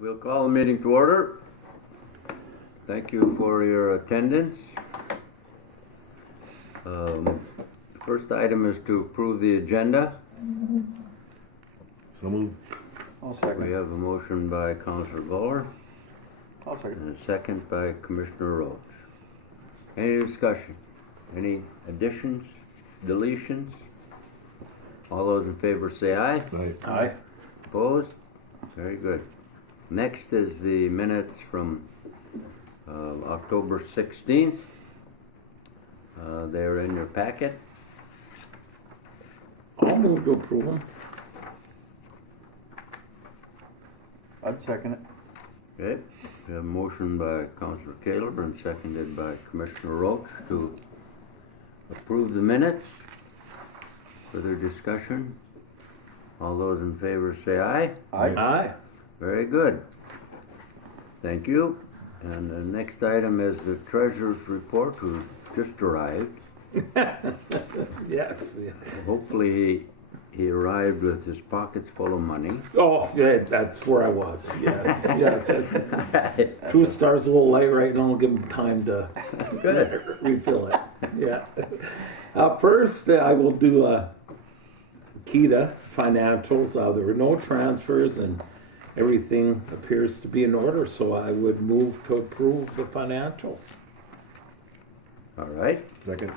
We'll call the meeting to order. Thank you for your attendance. First item is to approve the agenda. So moved. I'll second. We have a motion by Councilor Buller I'll second. and a second by Commissioner Roach. Any discussion? Any additions, deletions? All those in favor say aye. Aye. Aye. Opposed? Very good. Next is the minutes from October 16th. They're in your packet. I'll move to approve them. I'd second it. Okay. We have a motion by Councilor Caleb and seconded by Commissioner Roach to approve the minutes. Further discussion? All those in favor say aye. Aye. Aye. Very good. Thank you. And the next item is the treasurer's report, who just arrived. Yes. Hopefully he arrived with his pockets full of money. Oh, good. That's where I was. Yes. Yes. 2 stars a little late right now. I'll give him time to refill it. Yeah. First, I will do Keda financials. There were no transfers and everything appears to be in order, so I would move to approve the financials. All right. Second.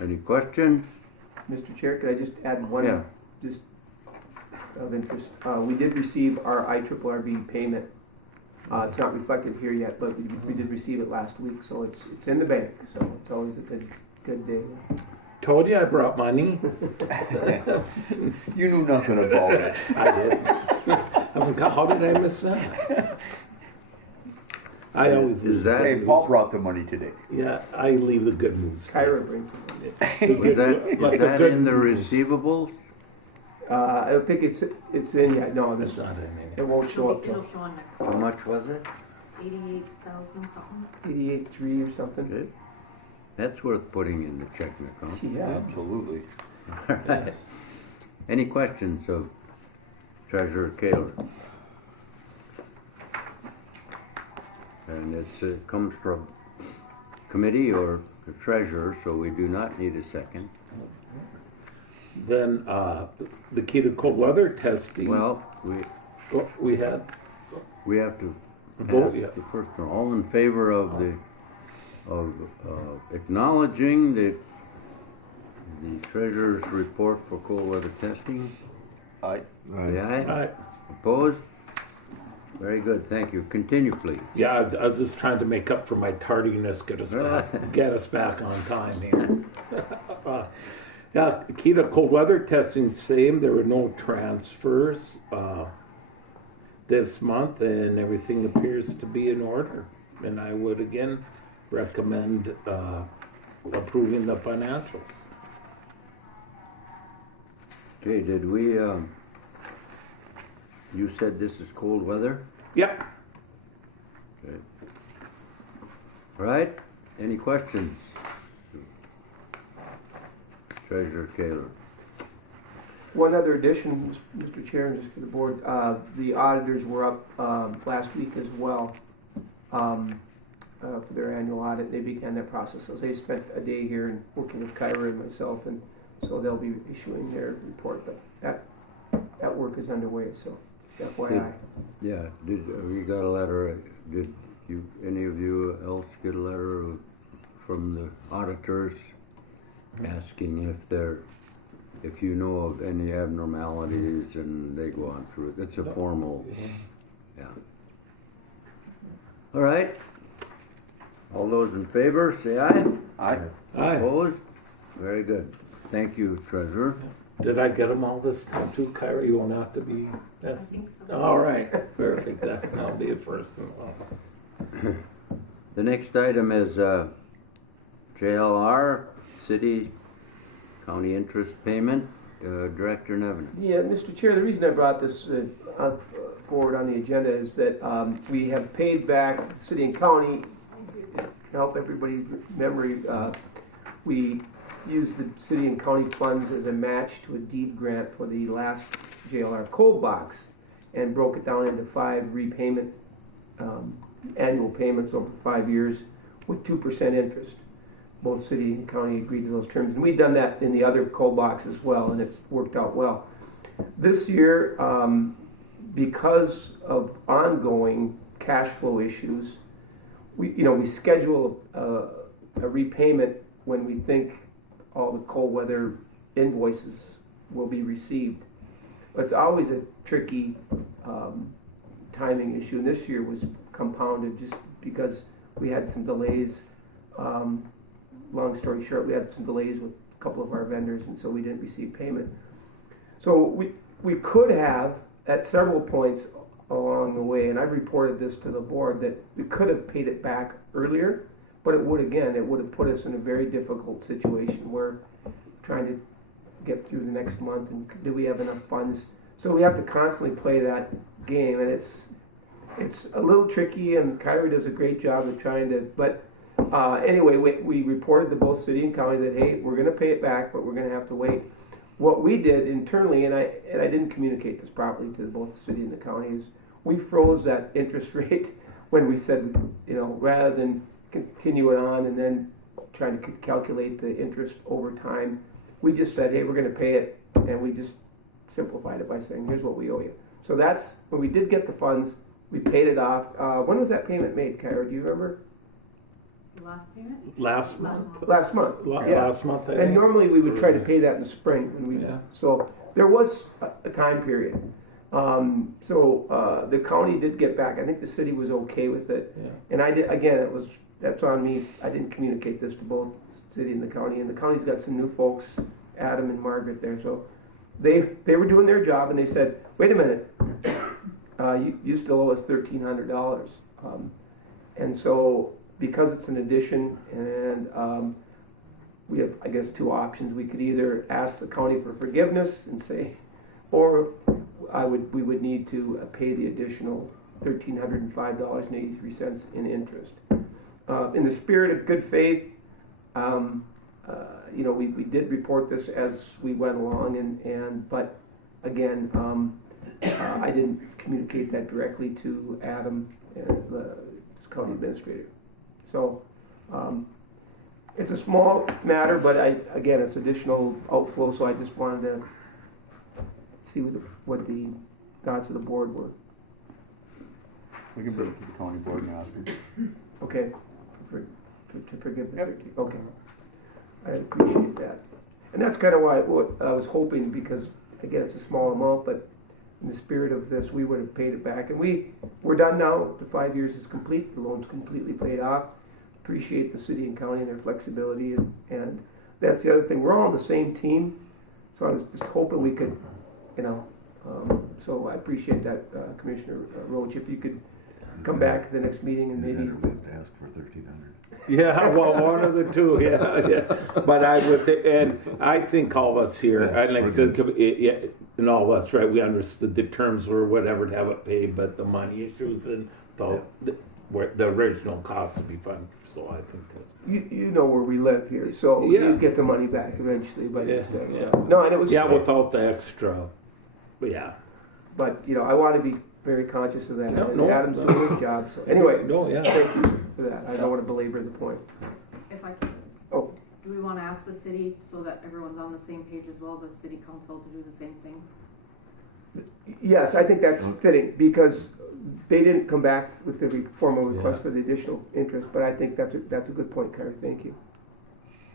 Any questions? Mr. Chair, could I just add one, Yeah. just of interest? We did receive our IRRB payment. It's not reflected here yet, but we did receive it last week, so it's in the bank, so it's always a good day. Told you I brought money. You knew nothing about it. I did. I was like, how did I miss that? I always Is leave that- Hey, good Paul news. brought the money today. Yeah, I leave the good news. Kyra brings it. Is that in the receivables? I don't think it's in yet, no, It's this, not in there. it won't show up It'll till show on next How one. much was it? 88,000 something. 88.3 or something. Good. That's worth putting in the checking account. Yeah. Absolutely. Any questions of Treasurer Kaler? And it comes from committee or the treasurer, so we do not need a second. Then the key to cold weather testing. Well, We had we have to Vote, ask yeah. the first one. All in favor of acknowledging the treasurer's report for cold weather testing? Aye. Say aye. Aye. Opposed? Very good, thank you. Continue, please. Yeah, I was just trying to make up for my tardiness, get us back on time here. Yeah, key to cold weather testing, same. There were no transfers this month, and everything appears to be in order. And I would again recommend approving the financials. Okay, did we, you said this is cold weather? Yep. Okay. All right, any questions? Treasurer Kaler. One other addition, Mr. Chair, just for the board, the auditors were up last week as well for their annual audit. They began that process. So they spent a day here and working with Kyra and myself, and so they'll be issuing their report. But that work is underway, so FYI. Yeah, we got a letter, did you, any of you else get a letter from the auditors asking if you know of any abnormalities, and they go on through it? It's a formal, yeah. All right. All those in favor, say aye. Aye. Aye. Opposed? Very good. Thank you, Treasurer. Did I get them all this time too, Kyra? You won't have to be. I think so. All right, perfect. That'll be it first. The next item is JLR, City County Interest Payment. Director Nevin. Yeah, Mr. Chair, the reason I brought this forward on the agenda is that we have paid back the city and county, to help everybody's memory, we used the city and county funds as a match to a deed grant for the last JLR cold box. and broke it down into 5 repayment, annual payments over 5 years with 2% interest. Both city and county agreed to those terms, and we've done that in the other coal box as well, and it's worked out well. This year, because of ongoing cash flow issues, we schedule a repayment when we think all the cold weather invoices will be received. But it's always a tricky timing issue, and this year was compounded just because we had some delays. Long story short, we had some delays with a couple of our vendors, and so we didn't receive payment. So we could have, at several points along the way, and I've reported this to the board, that we could have paid it back earlier, but it would have put us in a very difficult situation where trying to get through the next month, and do we have enough funds? So we have to constantly play that game, and it's a little tricky, and Kyrie does a great job of trying to, but anyway, we reported to both city and county that, hey, we're going to pay it back, but we're going to have to wait. What we did internally, and I didn't communicate this properly to both the city and the county, is we froze that interest rate when we said, rather than continue it on and then trying to calculate the interest over time, we just said, hey, we're going to pay it, and we just simplified it by saying, here's what we owe you. So that's, when we did get the funds, we paid it off. When was that payment made, Kyra? Do you remember? The last payment? Last month. Last month. Yeah. Last month, I And think. normally we would try to pay that in the spring, and Yeah. so there was a time period. The county did get back. I think the city was okay with it, Yeah. and I did. Again, that's on me. I didn't communicate this to both city and the county. And the county's got some new folks, Adam and Margaret there, so they were doing their job, and they said, "Wait a minute, you still owe us $1,300." And so, because it's an addition, and we have, I guess, 2 options. We could either ask the county for forgiveness and say, or we would need to pay the additional $1,305.83 in interest. In the spirit of good faith, we did report this as we went along, but again, I didn't communicate that directly to Adam, the county administrator. So it's a small matter, but again, it's additional outflow. So I just wanted to see what the thoughts of the board were. We can bring it to the county board and ask her. Okay, to forgive the 13. Okay, I appreciate that, and that's kind of what I was hoping, because again, it's a small amount, but in the spirit of this, we would have paid it back, and we're done now. The 5 years is complete. The loan's completely paid off. Appreciate the city and county and their flexibility, and that's the other thing. We're all on the same team, so I was just hoping we could, so I appreciate that, Commissioner Roach. If you could come back to the next meeting and maybe ask for 1,300. Yeah, well, one of the two, yeah. But I think all of us here, and like I said, and all of us, right, we understood the terms were whatever to have it paid, but the money issues and the original cost would be fun. So I think that's... you know where we live here, so Yeah. you get the money back eventually. But Yeah. no, and it was without the extra, but yeah. But I want to be very conscious of that. No, and no, Adam's no. doing his job. So anyway, No, yeah. thank you for that. I don't want to belabor the point. If I can. Oh. Do we want to ask the city so that everyone's on the same page as well, the city council to do the same thing? Yes, I think that's fitting, because they didn't come back with the formal request Yeah. for the additional interest. But I think that's a good point, Carrie. Thank you.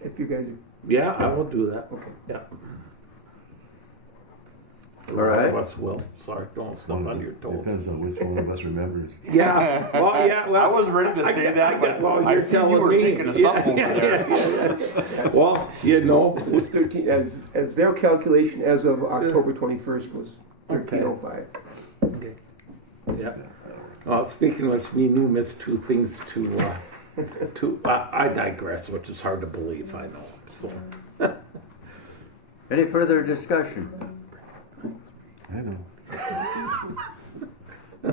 If you guys are Yeah, I will do that. okay. Yeah. All right. Of us will. Sorry, don't step on your toes. Depends on which one of us remembers. Yeah. Well, yeah. Well, I was ready to say that, but well, I you're see you telling were me. thinking of something over there. That's- Well, you know. It was 13, as their calculation as of October 21st was Okay. 1305. Okay. Yeah. Speaking of which, we knew missed 2 things I digress, which is hard to believe, I know. So. Any further discussion? I know.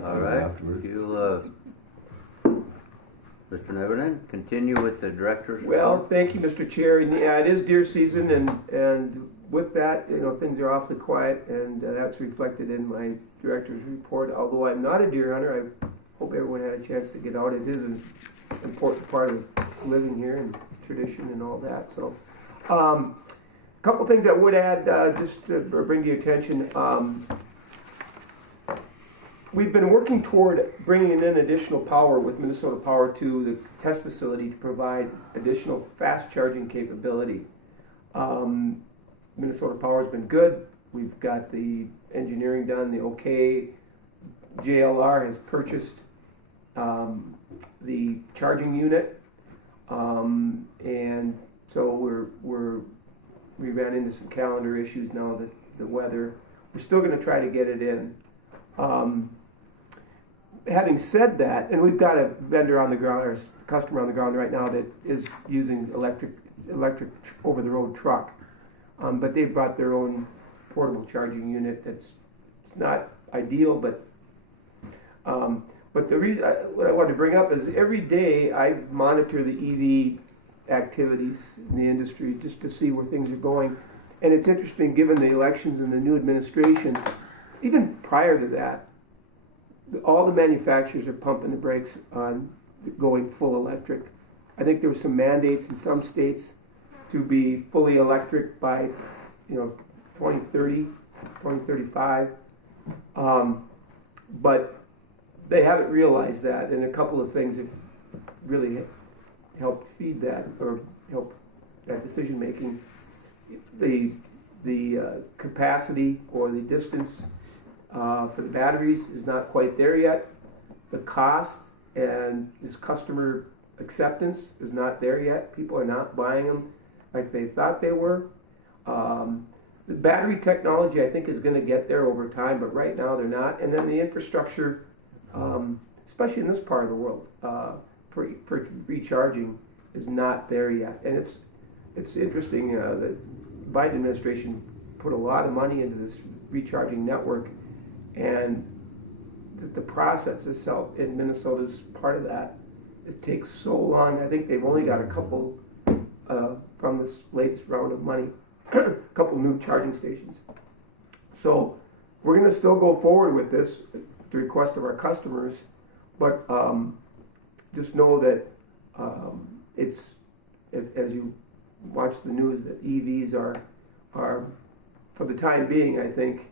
All right. Afterwards. You, Mr. Neverland, continue with the director's Well, report. thank you, Mr. Chair. And yeah, it is deer season, and with that, things are awfully quiet, and that's reflected in my director's report. Although I'm not a deer hunter, I hope everyone had a chance to get out. It is an important part of living here and tradition and all that. So, a couple things I would add, just to bring to your attention. We've been working toward bringing in additional power with Minnesota Power to the test facility to provide additional fast charging capability. Minnesota Power has been good. We've got the engineering done, the okay. JLR has purchased the charging unit, and so we ran into some calendar issues now that the weather. We're still going to try to get it in. Having said that, and we've got a vendor on the ground, or a customer on the ground right now that is using electric over-the-road truck, but they've brought their own portable charging unit. It's not ideal, but the reason what I wanted to bring up is every day I monitor the EV activities in the industry just to see where things are going, and it's interesting given the elections and the new administration. Even prior to that, all the manufacturers are pumping the brakes on going full electric. I think there were some mandates in some states to be fully electric by 2030, 2035. But they haven't realized that, and a couple of things have really helped feed that or help that decision making. The capacity or the distance for the batteries is not quite there yet. The cost and this customer acceptance is not there yet. People are not buying them like they thought they were. The battery technology, I think, is going to get there over time, but right now they're not. And then the infrastructure, especially in this part of the world, for recharging is not there yet. And it's interesting. The Biden administration put a lot of money into this recharging network, and the process itself in Minnesota is part of that. It takes so long. I think they've only got a couple from this latest round of money, a couple new charging stations. So we're going to still go forward with this at the request of our customers, but just know that it's, as you watch the news, that EVs are for the time being, I think,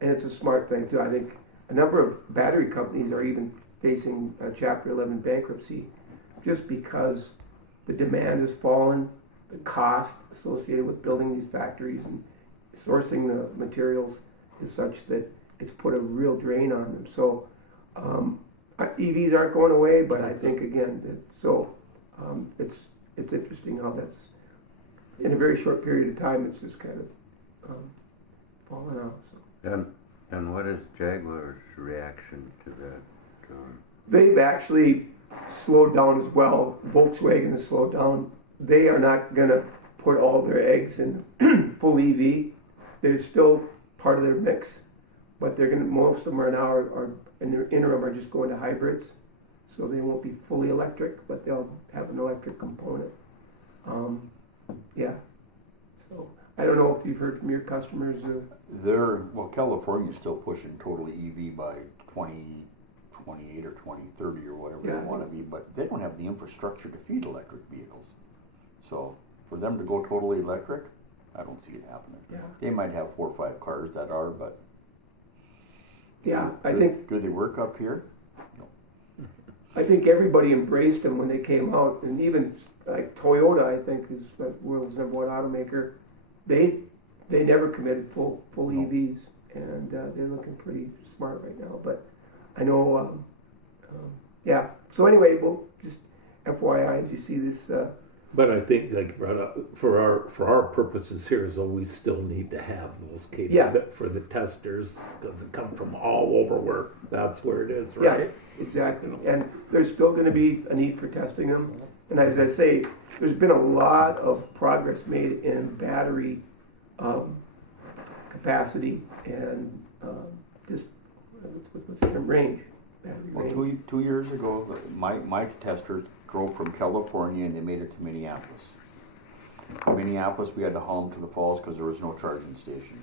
and it's a smart thing too. I think a number of battery companies are even facing a Chapter 11 bankruptcy just because the demand has fallen, the cost associated with building these factories and sourcing the materials is such that it's put a real drain on them. So EVs aren't going away, but I think again, it's interesting how that's in a very short period of time. It's just kind of fallen out. So. And what is Jaguar's reaction to that? They've actually slowed down as well. Volkswagen has slowed down. They are not going to put all their eggs in full EV. They're still part of their mix, but they're going to. Most of them are now are in their interim are just going to hybrids, so they won't be fully electric, but they'll have an electric component. Yeah. So I don't know if you've heard from your customers. California's still pushing totally EV by 2028 or 2030 or whatever they want to be, but they don't have the infrastructure to feed electric vehicles. So for them to go totally electric, I don't see it happening. Yeah. They might have 4 or 5 cars that are, but I think do they work up here? I think everybody embraced them when they came out, and even like Toyota, I think, is the world's #1 automaker. They never committed full EVs, and they're looking pretty smart right now. But I know, So anyway, well, just FYI, as you see this. But I think, like brought up, for our purposes here, is we still need to have those capabilities for the testers, because they come from all over where that's where it is, right? Yeah, exactly. And there's still going to be a need for testing them. And as I say, there's been a lot of progress made in battery capacity and what's the range? Battery range. 2 years ago, my testers drove from California and they made it to Minneapolis. Minneapolis, we had to haul them to the falls because there was no charging stations.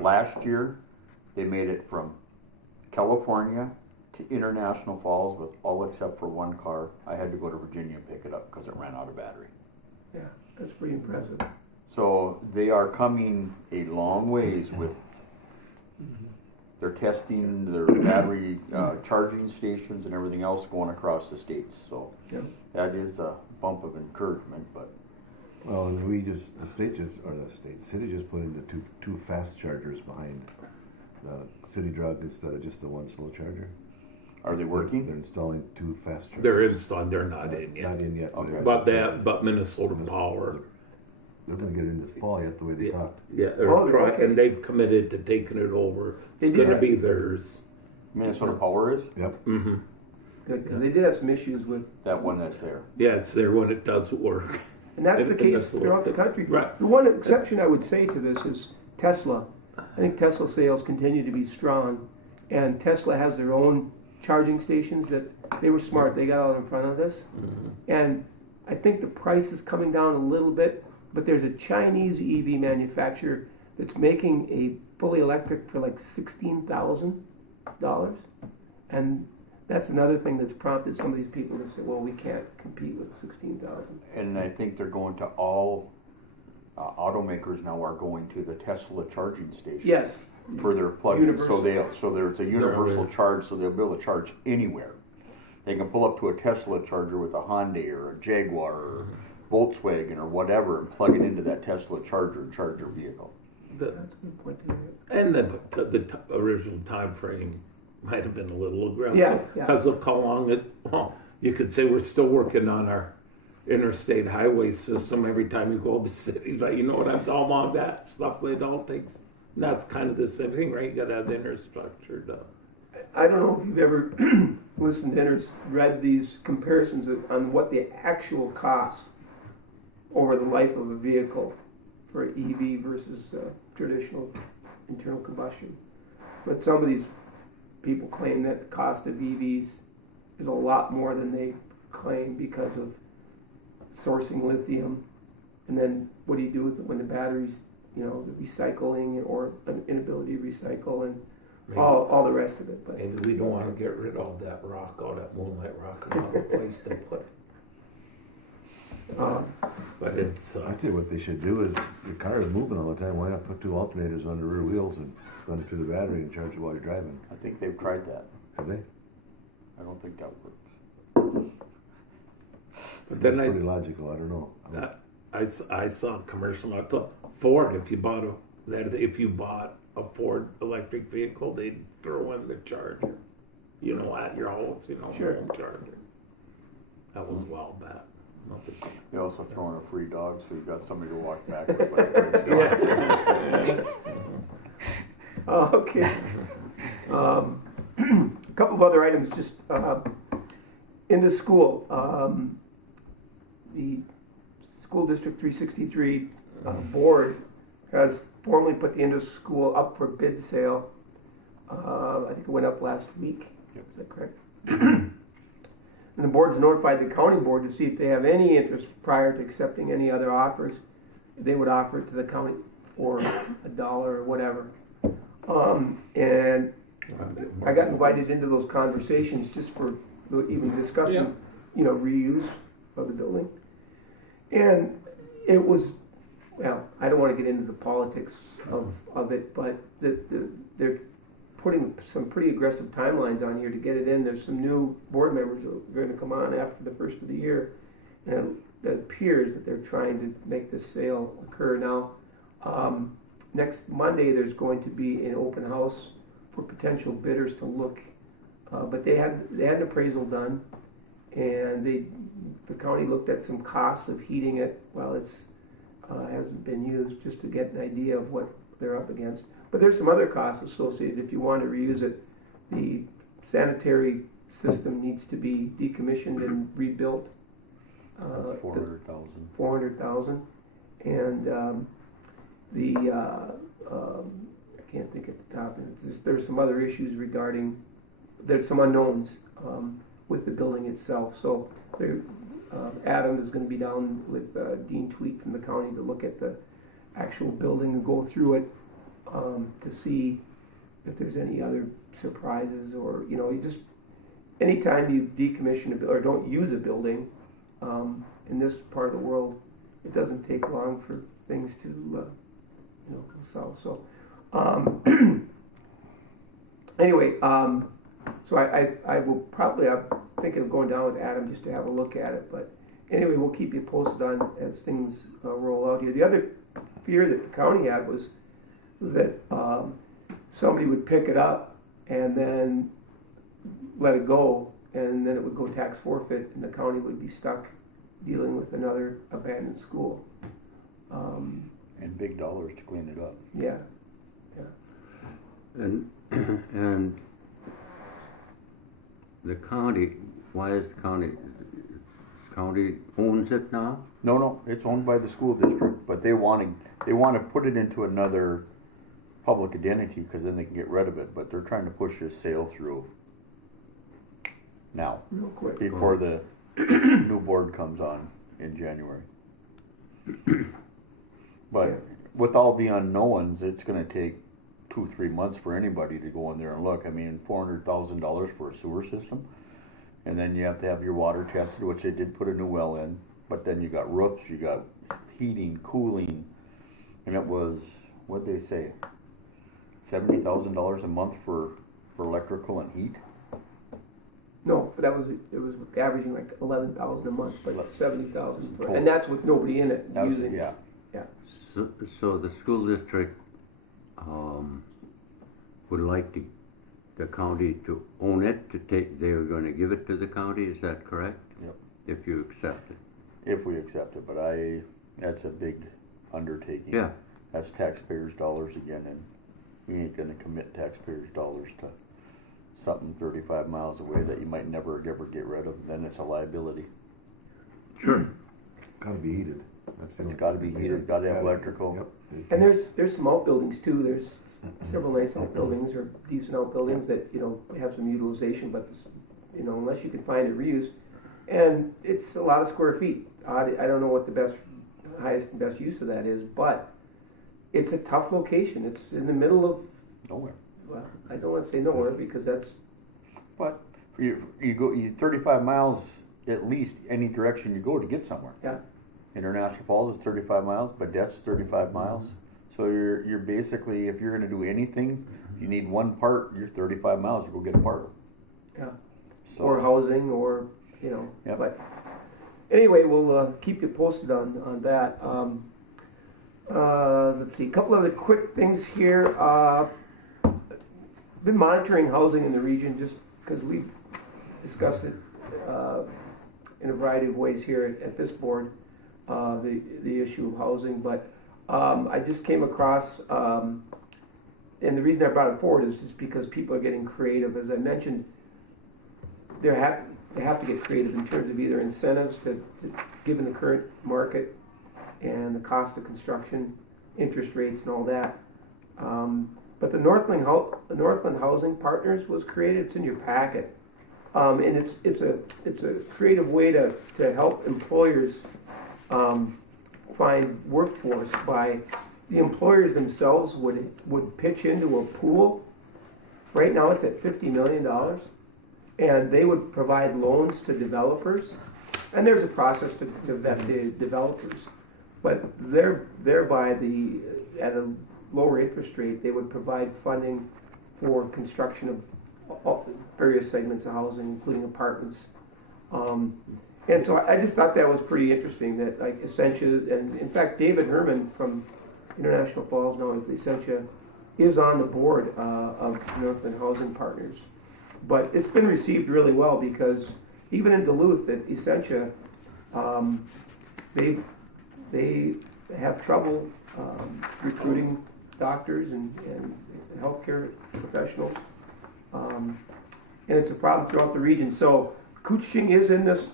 Last year, they made it from California to International Falls with all except for one car. I had to go to Virginia and pick it up because it ran out of battery. Yeah, that's pretty impressive. So they are coming a long ways with they're testing their battery charging stations and everything else going across the states. So Yeah. that is a bump of encouragement. But Well, and the city just put in the two fast chargers behind the city drug instead of just the one slow charger. are they working? They're installing two fast chargers. They're installed, they're not in yet. Not in yet. Okay. But Minnesota Power, They're gonna get in this fall yet, the way they talked. yeah, they're Oh, trying, okay. and they've committed to taking it over. They It's did gonna that. be theirs. Minnesota Power is Yep. Mm-hmm. Good, because they did have some issues with, that one that's there. Yeah, it's there when it doesn't work. and that's the And case that's throughout the country. Right. The one exception I would say to this is Tesla. I think Tesla sales continue to be strong, and Tesla has their own charging stations that they were smart. They got out in front of this, and I think the price is coming down a little bit. But there's a Chinese EV manufacturer that's making a fully electric for like $16,000, and that's another thing that's prompted some of these people to say, "Well, we can't compete with 16,000." And I think they're going to all automakers now are going to the Tesla charging station. Yes, For their plug-in, so Universal. there's a universal They're- charge, so they'll be able to charge anywhere. They can pull up to a Tesla charger with a Hyundai or a Jaguar or Volkswagen or whatever and plug it into that Tesla charger and charge their vehicle. That's a good point. And the original time frame might have been a little aggressive. Yeah, yeah. Because look how long you could say we're still working on our interstate highway system every time you go to cities, right? You know what I'm talking about, that stuff that all takes, that's kind of the same thing, right? You gotta have the infrastructure to. I don't know if you've ever listened in or read these comparisons on what the actual cost over the life of a vehicle for EV versus traditional internal combustion. But some of these people claim that the cost of EVs is a lot more than they claim because of sourcing lithium, and then what do you do with it when the batteries, the recycling or an inability to recycle and all the rest of it. But Maybe we don't want to get rid of that rock, all that Moonlight Rock, another place to put it. But it's, I say what they should do is, your car is moving all the time, why not put two alternators on the rear wheels and run it through the battery and charge it while you're driving? I think they've tried that. Have they? I don't think that works. but Seems then pretty logical, I don't know. I saw a commercial, I thought Ford, if you bought a Ford electric vehicle, they'd throw in the charger, at your house, Sure. home charger. That was a while back. They also throw in a free dog, so you've got somebody to walk back with. Like, okay. A couple of other items just in the school. The School District 363 board has formally put the end of school up for bid sale. I think it went up last week. Yep. Is that correct? And the board's notified the county board to see if they have any interest prior to accepting any other offers. They would offer it to the county for $1 or whatever. And I got invited into those conversations just for even discussing, reuse of the building. And it was, well, I don't want to get into the politics of it, but they're putting some pretty aggressive timelines on here to get it in. There's some new board members who are going to come on after the first of the year, and it appears that they're trying to make this sale occur now. Next Monday, there's going to be an open house for potential bidders to look, but they had an appraisal done, and the county looked at some costs of heating it while it's hasn't been used, just to get an idea of what they're up against. But there's some other costs associated if you want to reuse it. The sanitary system needs to be decommissioned and rebuilt. 400,000. 400,000, and I can't think at the top. There's some other issues regarding. There's some unknowns with the building itself. So Adam is gonna be down with Dean Tweet from the county to look at the actual building and go through it to see if there's any other surprises or, you just, anytime you decommission or don't use a building, in this part of the world, it doesn't take long for things to, go south. So, anyway, so I will probably, I'm thinking of going down with Adam just to have a look at it. But anyway, we'll keep you posted on as things roll out here. The other fear that the county had was that somebody would pick it up and then let it go, and then it would go tax forfeit, and the county would be stuck dealing with another abandoned school. And big dollars to clean it up. Yeah. And the county, why is the county owns it now? No, it's owned by the school district, but they want to put it into another public identity because then they can get rid of it. But they're trying to push this sale through now, Real quick. before the new board comes on in January. But Yeah. with all the unknowns, it's going to take 2-3 months for anybody to go in there and look. I mean, $400,000 for a sewer system, and then you have to have your water tested, which they did put a new well in. But then you got roofs, you got heating, cooling, and it was, what'd they say, $70,000 a month for electrical and heat. No, but it was averaging like 11,000 a month, but 70,000, and that's with nobody in it That was- using. yeah. So the school district would like the county to own it, they were going to give it to the county, is that correct? Yep. If you accept it. If we accept it, but that's a big undertaking. Yeah. That's taxpayers' dollars again, and we ain't gonna commit taxpayers' dollars to something 35 miles away that you might never ever get rid of. Then it's a liability. Sure. Gotta be heated. That's It's gotta be heated, gotta have electrical. Yep. And there's some outbuildings too. There's several nice outbuildings or decent outbuildings that have some utilization, but unless you can find a reuse, and it's a lot of square feet. I don't know what the highest and best use of that is, but it's a tough location. It's in the middle of, Nowhere. well, I don't want to say nowhere because that's, But you go 35 miles at least any direction you go to get somewhere. yeah. International Falls is 35 miles, but that's 35 miles. So you're basically, if you're gonna do anything, you need one part, you're 35 miles to go get a part. Yeah. So, Or housing, or Yep. But anyway, we'll keep you posted on that. Let's see, a couple other quick things here. Been monitoring housing in the region just because we've discussed it in a variety of ways here at this board, the issue of housing. But I just came across, and the reason I brought it forward is just because people are getting creative. As I mentioned, they have to get creative in terms of either incentives to given the current market and the cost of construction, interest rates, and all that. But the Northland Housing Partners was created. It's in your packet, and it's a creative way to help employers find workforce by the employers themselves would pitch into a pool. Right now, it's at $50 million. And they would provide loans to developers, and there's a process to vet the developers. But thereby at a lower interest rate, they would provide funding for construction of various segments of housing, including apartments. And so I just thought that was pretty interesting. That like Essentia, and in fact, David Herman from International Falls, now with Essentia, is on the board of Northland Housing Partners. But it's been received really well because even in Duluth at Essentia, they have trouble recruiting doctors and healthcare professionals, and it's a problem throughout the region. So Koochiching is in this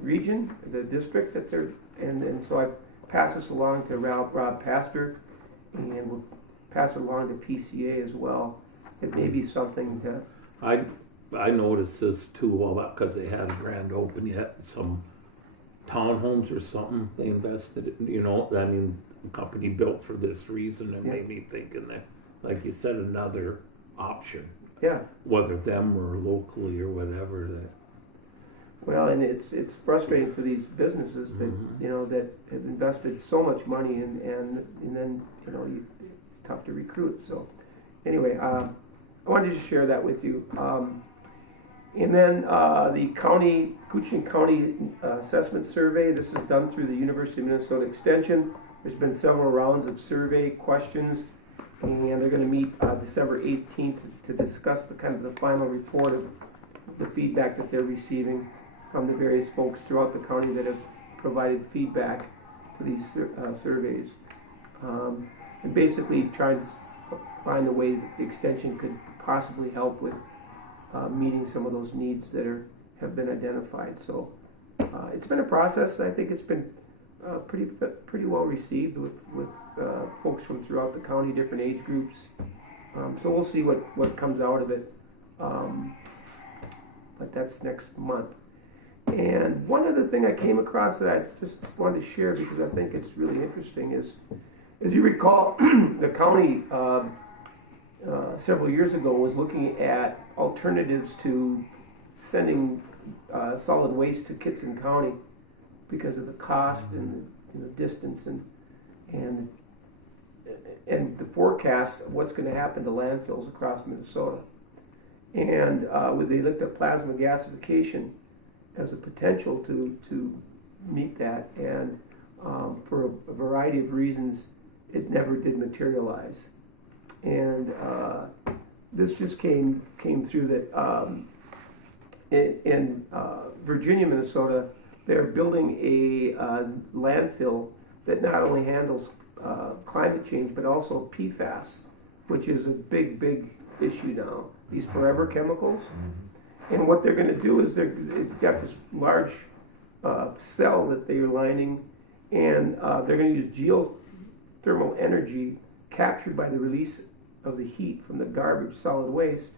region, the district that they're in, and so I've passed this along to Rob Pastor, and we'll pass it along to PCA as well. It may be something to. I noticed this too, well, because they hadn't grand open yet. Some townhomes or something they invested in, I mean, the company built for this reason, and Yeah. made me thinking that, like you said, another option, Yeah. whether them or locally or whatever, that, Well, and it's frustrating for these businesses that Mhm. that have invested so much money and then it's tough to recruit. So anyway, I wanted to just share that with you. And then the Koochiching County Assessment Survey. This is done through the University of Minnesota Extension. There's been several rounds of survey questions, and they're going to meet December 18th to discuss the final report of the feedback that they're receiving from the various folks throughout the county that have provided feedback to these surveys. And basically trying to find a way that the extension could possibly help with meeting some of those needs that have been identified. So it's been a process. I think it's been pretty well received with folks from throughout the county, different age groups. So we'll see what comes out of it. But that's next month. And one other thing I came across that I just wanted to share because I think it's really interesting is, as you recall, the county several years ago was looking at alternatives to sending solid waste to Koochiching County because of the cost and the distance and the forecast of what's going to happen to landfills across Minnesota. And they looked at plasma gasification as a potential to meet that, and for a variety of reasons, it never did materialize. And this just came through that in Virginia, Minnesota, they're building a landfill that not only handles climate change but also PFAS, which is a big issue now. These forever chemicals. And what they're going to do is they've got this large cell that they're lining, and they're going to use geothermal energy captured by the release of the heat from the garbage solid waste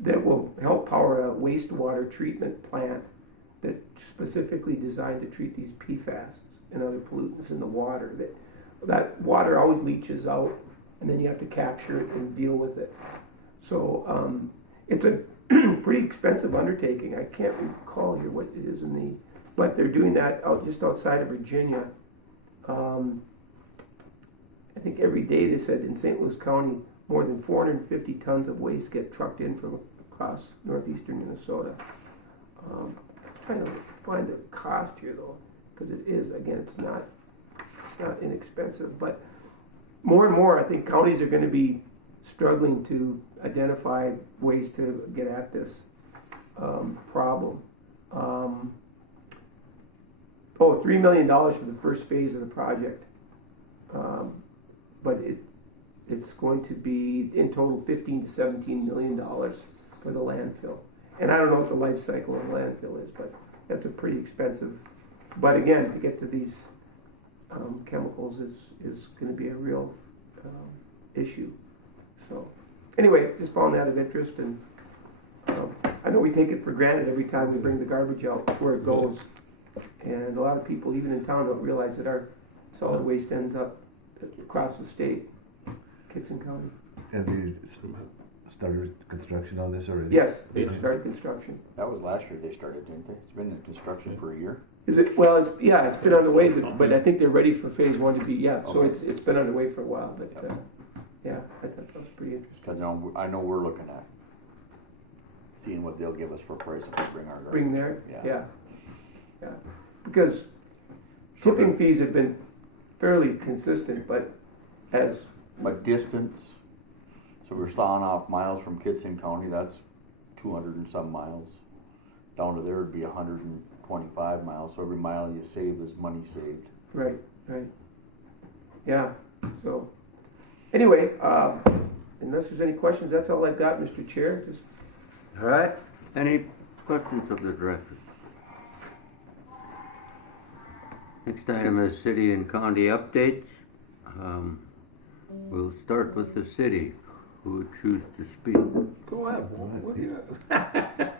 that will help power a wastewater treatment plant that's specifically designed to treat these PFAS and other pollutants in the water. That water always leaches out, and then you have to capture it and deal with it. So it's a pretty expensive undertaking. I can't recall here what it is but they're doing that just outside of Virginia. I think every day, they said, in St. Louis County, more than 450 tons of waste get trucked in from across northeastern Minnesota. I'm trying to find the cost here, though, because it is, again, it's not inexpensive. But more and more, I think counties are going to be struggling to identify ways to get at this problem. $3 million for the first phase of the project. But it's going to be, in total, $15 to $17 million for the landfill. And I don't know what the life cycle of a landfill is, but that's a pretty expensive. But again, to get to these chemicals is going to be a real issue. So anyway, just found that of interest, and I know we take it for granted every time we bring the garbage out where it goes. And a lot of people, even in town, don't realize that our solid waste ends up across the state, Koochiching County. Have you started construction on this already? Yes, they started construction. That was last year they started, didn't they? It's been in construction for a year. Is it? Well, it's been underway, but I think they're ready for phase one to be. Yeah, so Okay. it's been underway for a while, but yeah, I thought that was pretty interesting. Because I know we're looking at seeing what they'll give us for price if we bring our garbage. Bring there, Yeah. yeah, because tipping fees have been fairly consistent, but as But distance, so we're sawing off miles from Koochiching County, that's 200 and some miles. Down to there would be 125 miles, so every mile you save is money saved. right, yeah. So anyway, unless there's any questions, that's all I've got, Mr. Chair. Just All right, any questions of the director? Next item is city and county updates. We'll start with the city. Who would choose to speak? go ahead.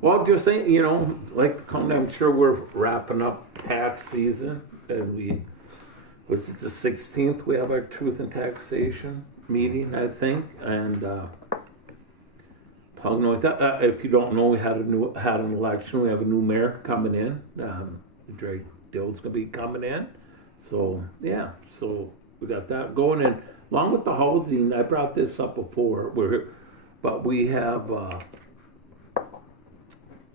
Well, just saying, like the county, I'm sure we're wrapping up tax season, and was it the 16th? We have our truth and taxation meeting, I think, and if you don't know, we had an election. We have a new mayor coming in. Drake Dill's gonna be coming in, so yeah. So we got that going, and along with the housing, I brought this up before. But we have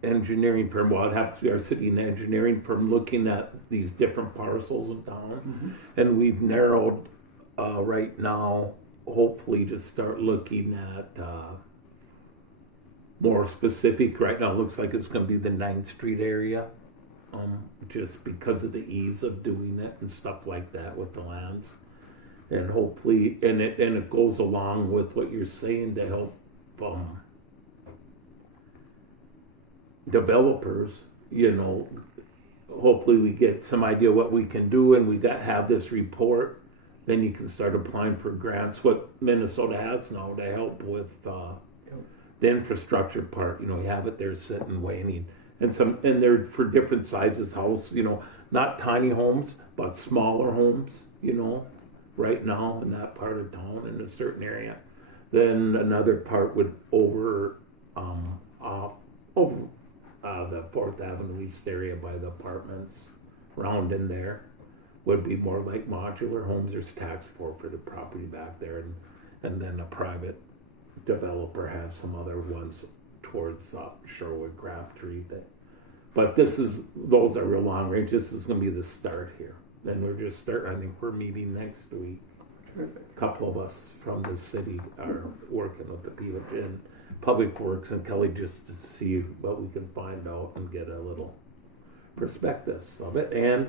engineering firm. Well, it happens to be our city engineering firm looking at these different parcels in town, and we've narrowed right now. Hopefully, to start looking at more specific. Right now, it looks like it's going to be the 9th Street area, just because of the ease of doing it and stuff like that with the lands, and hopefully, and it goes along with what you're saying to help developers. Hopefully we get some idea what we can do, and we have this report. Then you can start applying for grants. What Minnesota has now to help with the infrastructure part. You have it there sitting waiting, and they're for different sizes house. Not tiny homes, but smaller homes. Right now in that part of town in a certain area. Then another part would over the 4th Avenue East area by the apartments round in there would be more like modular homes. There's tax forfeited property back there, and then a private developer has some other ones towards Sherwood, Crabtree. But those are real long range. This is going to be the start here. Then we're just starting. I think we're meeting next week. Terrific. A couple of us from the city are working with the people in Public Works and Kelly just to see what we can find out and get a little perspectives of it. And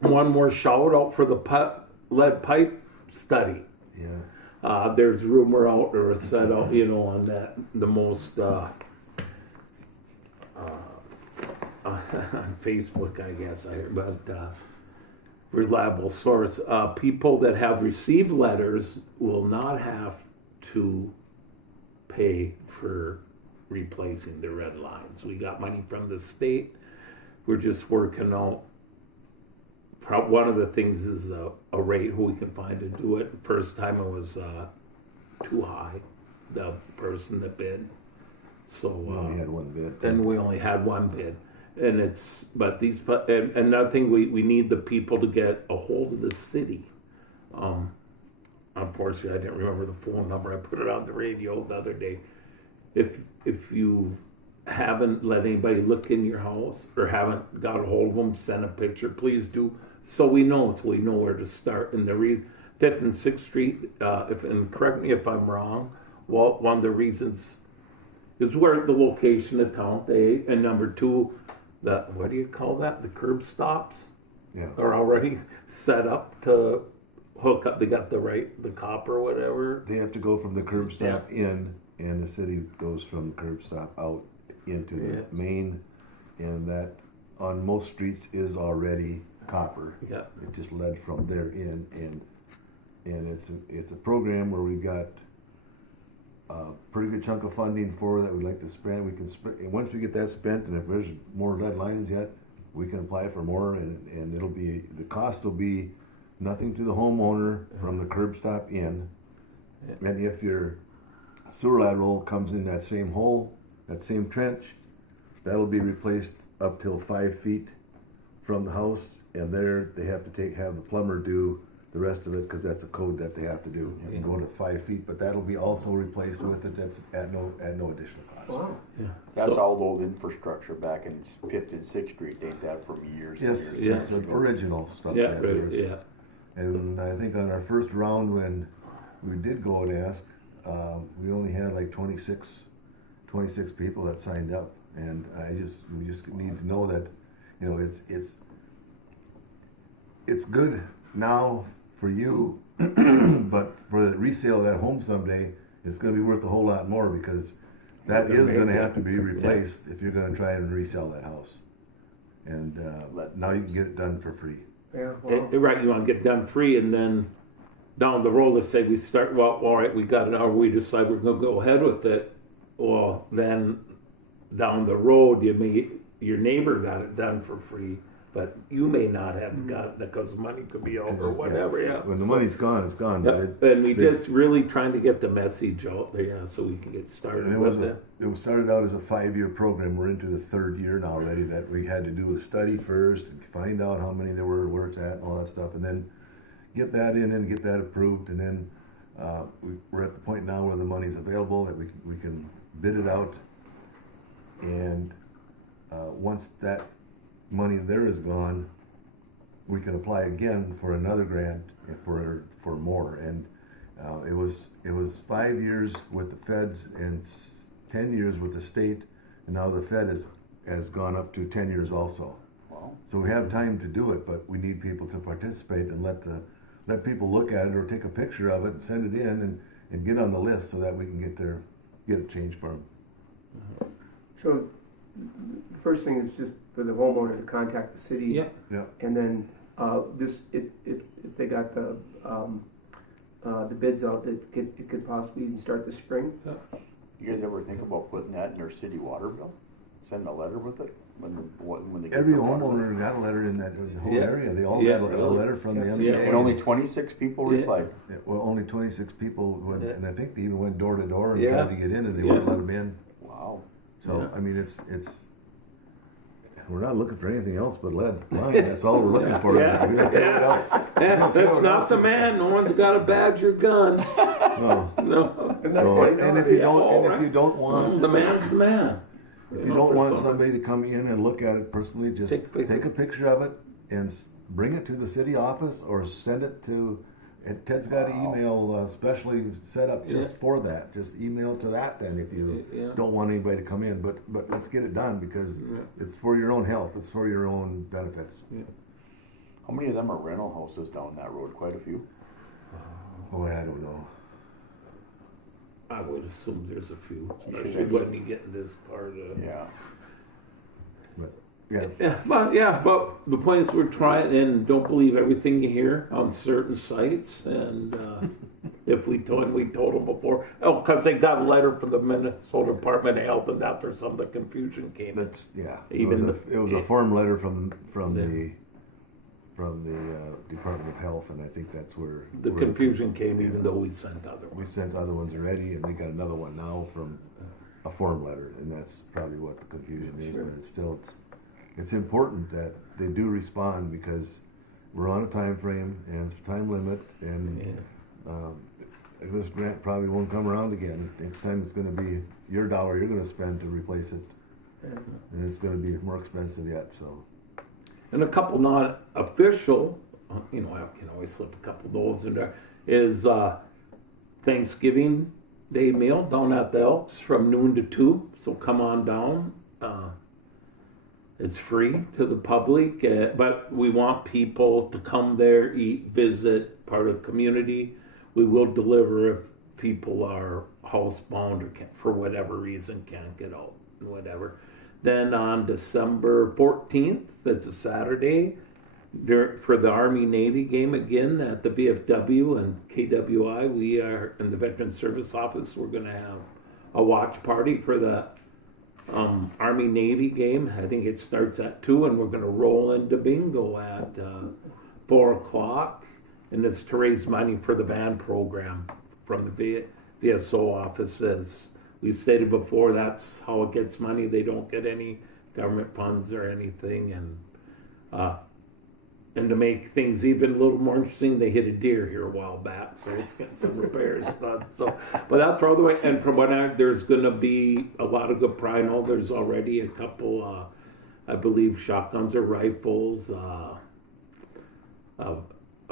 one more shout out for the lead pipe study. Yeah. There's rumor out or a set out, on that the most on Facebook, I guess. But reliable source. People that have received letters will not have to pay for replacing the red lines. We got money from the state. We're just working out. One of the things is a rate who we can find to do it. First time it was too high, the person that bid. So We only had one bid. then we only had one bid. And another thing, we need the people to get a hold of the city. Unfortunately, I didn't remember the phone number. I put it on the radio the other day. If you haven't let anybody look in your house or haven't got a hold of them, send a picture, please do. So we know where to start. And the 5th and 6th Street, and correct me if I'm wrong, well, one of the reasons is where the location of town, and number 2, what do you call that? The curb stops Yeah. are already set up to hook up. They got the copper or whatever. They have to go from the curb stop in, and the city goes from the curb stop out into the main, and that on most streets is already copper. Yeah. It just led from there in, and it's a program where we've got a pretty good chunk of funding for that we'd like to spend. We can spend, and once we get that spent, and if there's more lead lines yet, we can apply for more, and the cost will be nothing to the homeowner from the curb stop in. Yeah. And if your sewer lateral comes in that same hole, that same trench, that'll be replaced up till 5 feet from the house, and there they have to have the plumber do the rest of it, because that's a code that they have to do. You can go to 5 feet, but that'll be also replaced with it. That's at no additional cost. Wow. Yeah. That's all old infrastructure back in 5th and 6th Street. They've had from years and Yes, years. Yeah. it's the original stuff. Yeah, that right, is. yeah. And I think on our first round, when we did go and ask, we only had like 26 people that signed up, and we just need to know that, it's good now for you, but for the resale of that home someday, it's going to be worth a whole lot more, because that is going to have to be replaced if you're going to try and resell that house. And now you can get it done for free. Yeah. Wow. Right, you want to get it done free, and then down the road, let's say we start, well, all right, we got it, or we decide we're going to go ahead with it. Well, then down the road, your neighbor got it done for free, but you may not have gotten it because the money could be over or whatever. Yeah. When the money's gone, it's gone. Yeah, But and we just really trying to get the message out there, yeah, so we can get started and with it. it was started out as a 5-year program. We're into the 3rd year now already. That we had to do a study first and find out how many there were, where it's at, and all that stuff, and then get that in and get that approved, and then we're at the point now where the money's available that we can bid it out, and once that money there is gone, we can apply again for another grant for more. And it was 5 years with the feds and 10 years with the state, and now the Fed has gone up to 10 years also. Wow. So we have time to do it, but we need people to participate and let people look at it or take a picture of it and send it in and get on the list so that we can get it changed for them. So the first thing is just for the homeowner to contact the city. Yeah. Yeah. And then if they got the bids out, it could possibly even start this spring. You guys ever think about putting that in their city water bill? Send a letter with it when they get Every their water bill? homeowner got a letter in that the whole Yeah. area. They all Yeah. got a letter from the Yeah. MDA. And only 26 people Yeah. replied. Yeah, well, only 26 people went, Yeah. and I think they even went door to door and Yeah. tried to get in, and they Yeah. wouldn't let them in. Wow. So Yeah. I mean, it's we're not looking for anything else but lead line. That's all we're looking for. Yeah. We don't care what else. Yeah, that's not the man. No one's got a Badger gun. No. No, So, and if you don't, Oh, and if you don't want, the man's the man. if you don't want somebody to come in and look at it personally, just Take take a picture of it and bring it to the city office or send it to. And Ted's got an email specially set up just Yeah. for that. Just email to that then if you Yeah. don't want anybody to come in. But let's get it done because it's for your own health. It's for your own benefits. How many of them are rental houses down that road? Quite a few. Oh, I don't know. I would assume there's a few, especially when you get in this part of. Yeah. Yeah. But the point is we're trying and don't believe everything you hear on certain sites. And if we told them before, because they got a letter from the Minnesota Department of Health, and that's where some of the confusion came. That's Even it was a form letter from Yeah. the Department of Health, and I think that's where The confusion came, even though we sent other we ones. sent other ones already, and we got another one now from a form letter, and that's probably what the confusion is. Sure. But it's still it's important that they do respond because we're on a time frame and it's a time limit, and this grant probably won't come around again. Next time it's going to be your dollar you're going to spend to replace it, and it's going to be more expensive yet. So. And a couple not official, I can always slip a couple of those in there, is Thanksgiving Day meal down at the Elks from noon to 2. So come on down. It's free to the public, but we want people to come there, eat, visit, part of the community. We will deliver if people are housebound or for whatever reason can't get out, whatever. Then on December 14th, that's a Saturday, for the Army-Navy game again at the VFW and KWI, we are in the Veterans Service Office. We're going to have a watch party for the Army-Navy game. I think it starts at 2, and we're going to roll into bingo at 4 o'clock. And it's to raise money for the band program from the VSO office. As we stated before, that's how it gets money. They don't get any government funds or anything. And to make things even a little more interesting, they hit a deer here a while back, so it's getting some repairs done. So, but that's all the way. And from what there's going to be a lot of good pride. I know there's already a couple, I believe, shotguns or rifles, a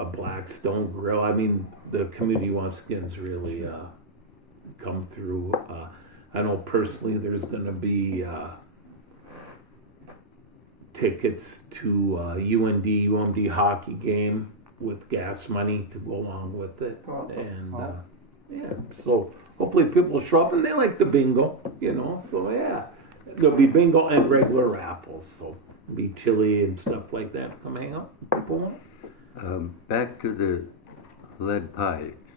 Blackstone grill. I mean, the community once again's really come through. I know personally there's going to be tickets to UMD hockey game with gas money to go along with it. And so hopefully people will show up, and they like the bingo, so there'll be bingo and regular raffles, so it'll be chili and stuff like that. Come hang out, people. Back to the lead pipes.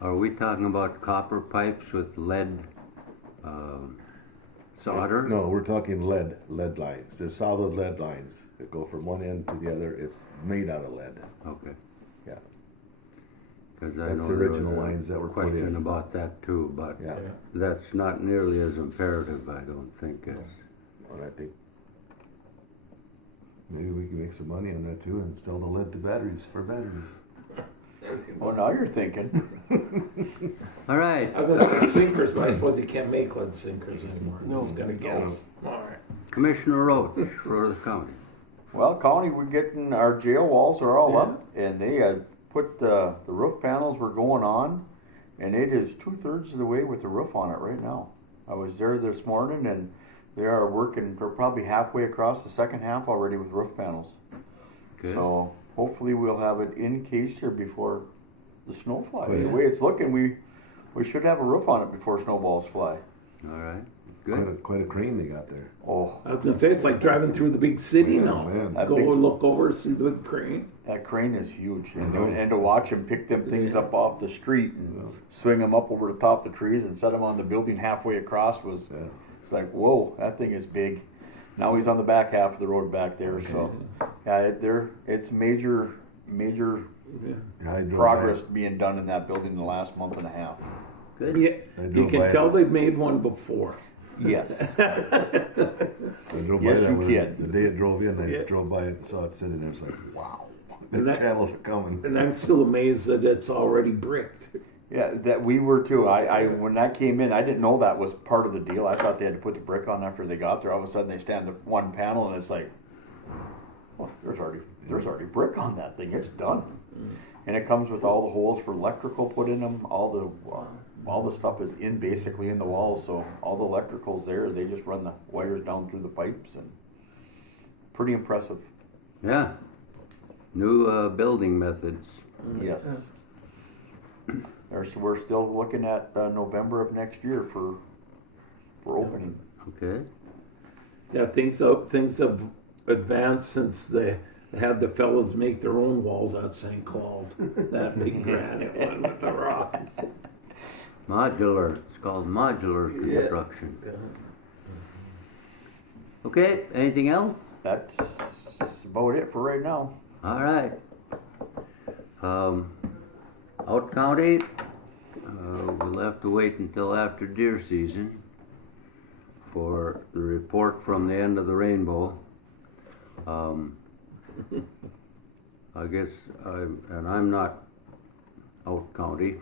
Are we talking about copper pipes with lead Solder? No, we're talking lead lines. There's solid lead lines that go from one end to the other. It's made out of lead. Okay. Yeah. Because I That's know the there was original a lines that were put question in. about that too, but Yeah. that's not nearly as imperative, I don't think, as And I think maybe we can make some money on that too and sell the lead to batteries for batteries. Well, now you're thinking. all right. I was gonna say sinkers, but I suppose you can't make lead sinkers anymore. No. I'm just gonna guess. All right. Commissioner Roach for the county. Well, county, we're getting, our jail walls are all up, and they had put, the roof panels were going on, and it is 2/3 of the way with the roof on it right now. I was there this morning, and they are working, they're probably halfway across the second half already with roof panels. Good. So hopefully we'll have it in case here before the snow flies. Oh, yeah. The way it's looking, we should have a roof on it before snowballs fly. All right. Good. Quite a crane they got there. Oh, I was gonna say it's like driving through the big city now. Man. That Go big- and look over, see the big crane. that crane is huge, I know. and to watch them pick them things up off the street and swing them up over the top of the trees and set them on the building halfway across was, Yeah. it's like, whoa, that thing is big. Now he's on the back half of the road back there, so yeah, it's major Yeah. Yeah, I drove progress being done in that building in the last month and a half. Good. Yeah, I you drove can by tell it. they've made one before. Yes, I drove Yes, by that you one. can. The day it drove in, I Yeah. drove by it and saw it sitting there. It's like, wow, the And that- panels are coming. And I'm still amazed that it's already bricked. yeah, that we were too. I when that came in, I didn't know that was part of the deal. I thought they had to put the brick on after they got there. All of a sudden, they stand up one panel, and it's like, well, there's already brick on that thing. It's done, and it comes with all the holes for electrical put in them. All the stuff is in basically in the walls, so all the electrical's there. They just run the wires down through the pipes, and pretty impressive. Yeah. New building methods. Yes. We're still looking at November of next year for opening. Okay. Yeah, things have advanced since they had the fellas make their own walls at St. Cloud. That big granite one with the rocks. Modular. It's called modular construction. Yeah. Okay. Anything else? That's about it for right now. All right. Out county, we'll have to wait until after deer season for the report from the end of the rainbow. I guess, I'm not out county.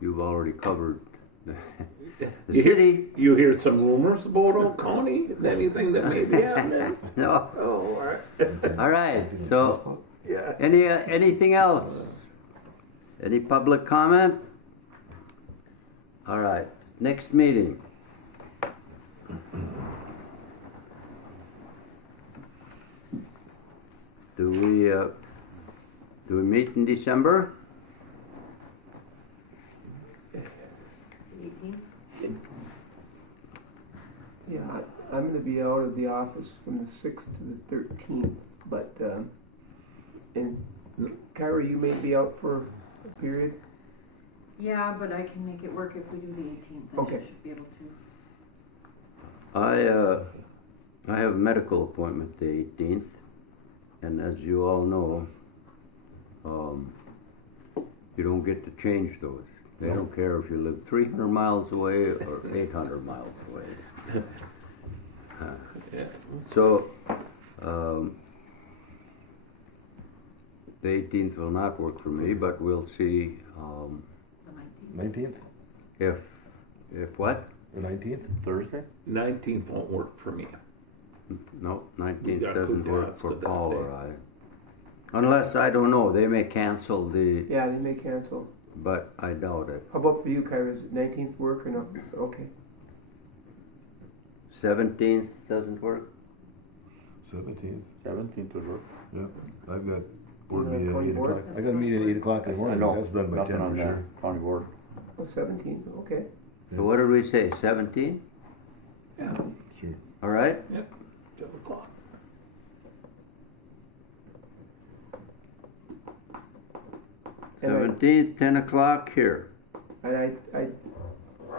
You've already covered the city. You hear some rumors about Old County? Anything that may be happening? No. Oh, all right. All right. So, Yeah. anything else? Any public comment? All right. Next meeting. Do we meet in December? 18th? Yeah, I'm gonna be out of the office from the 6th to the 13th, but, and Kyra, you may be out for a period? Yeah, but I can make it work if we do the 18th. Okay. I should be able to. I have a medical appointment the 18th, and as you all know, you don't get to change those. They don't care if you live 300 miles away or 800 miles away. Yeah. So, the 18th will not work for me, but we'll see The 19th. 19th? if what? The 19th? Thursday? 19th won't work for me. No, You 19th got doesn't work Koochiching for that Paul day. or I. Unless, I don't know, they may cancel Yeah, they may cancel. but I doubt it. How about for you, Kyra? Is it 19th work or not? Okay. 17th doesn't work? 17th? 17th would work. Yep. I've got board You meeting at county 8 board? o'clock. I got a meeting at 8 o'clock in the I morning. know. That's done by Nothing 10 on for that sure. county board. Oh, 17th, okay. So what did we say, 17th? Yeah. Sure. All right? Yep. 7 o'clock. And 17th, 10 o'clock here. I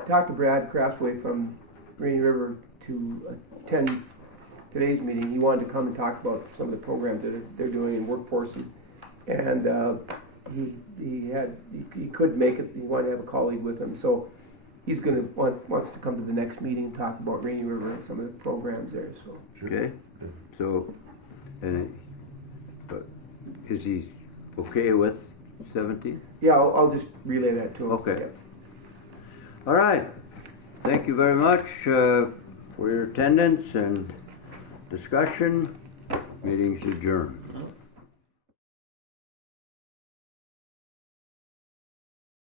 talked to Brad Craftsway from Rainy River to attend today's meeting. He wanted to come and talk about some of the programs that they're doing in workforce, and he could make it. He wanted to have a colleague with him, so he's wants to come to the next meeting and talk about Rainy River and some of the programs there. So Okay, so, but is he okay with 17? yeah, I'll just relay that to him. Okay. Yeah. All right, thank you very much for your attendance and discussion. Meeting's adjourned.